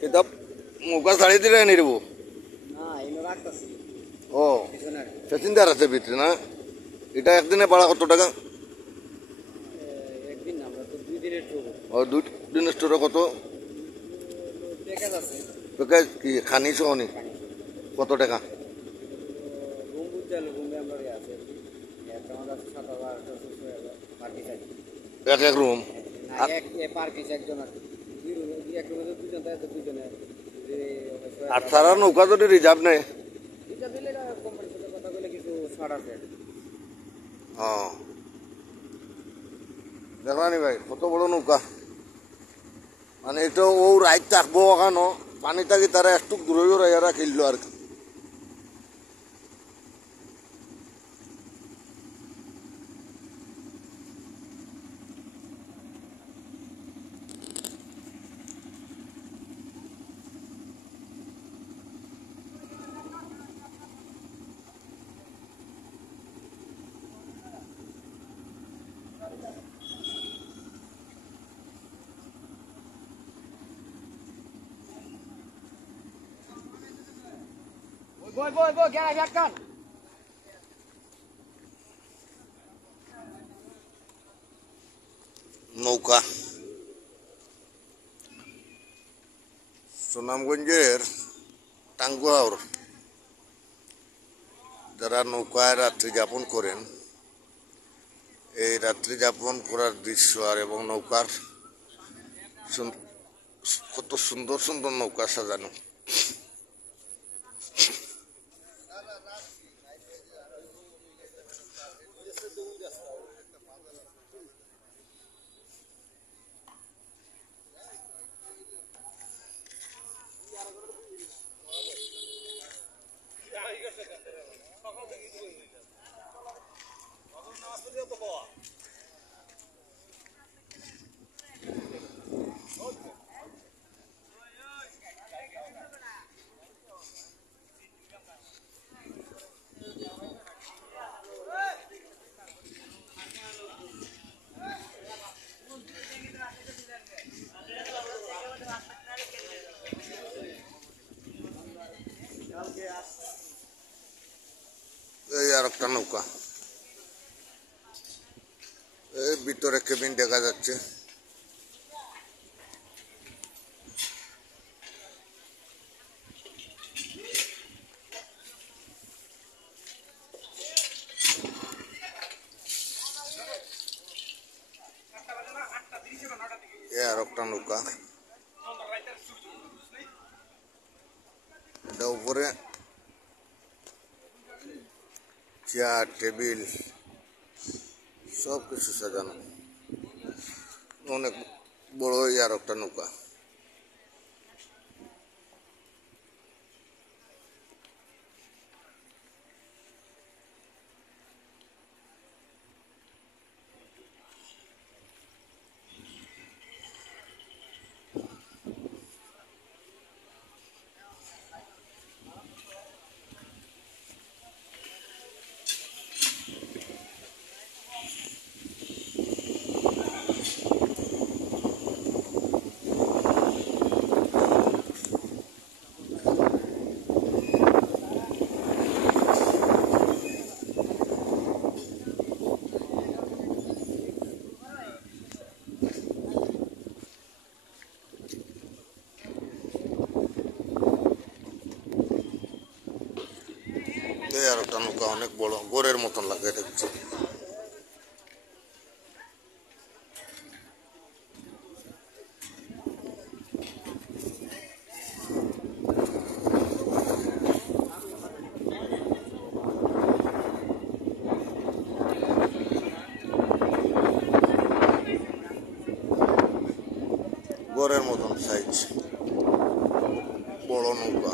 কিতাব নৌকা ছাড়ি দিলে নিরব ও প্যাসেঞ্জার আছে ভিতরে না? এটা একদিনে ভাড়া কত টাকা? ও 2 দিনের স্টোরে কত প্যাকেজ কি খানি সহনি কত টাকা? এক এক রুম আর সারা নৌকা যদি রিজার্ভ নেই দেখলানি ভাই কত বড় নৌকা মানে এটা ও রাইত থাকবো ওখানো পানি থাকি তারা একটু দূরে রাইয়ারা খেললো আর কি। Boy, gerakkan. নৌকা সুনামগঞ্জের টাঙ্গুয়ার যারা নৌকায় রাত্রি যাপন করেন এই রাত্রি যাপন করার দৃশ্য আর এবং নৌকার কত সুন্দর সুন্দর নৌকা সাজানো। এই আর একটা নৌকা এই ভিতরে কেবিন দেখা যাচ্ছে। এই আর একটা নৌকা এটা উপরে চেয়ার টেবিল সব কিছু সাজানো অনেক বড় আর একটা নৌকা। আর একটা নৌকা অনেক বড় গোরের মতন লাগে দেখছি। গোরের মতন সাইজ বড় নৌকা।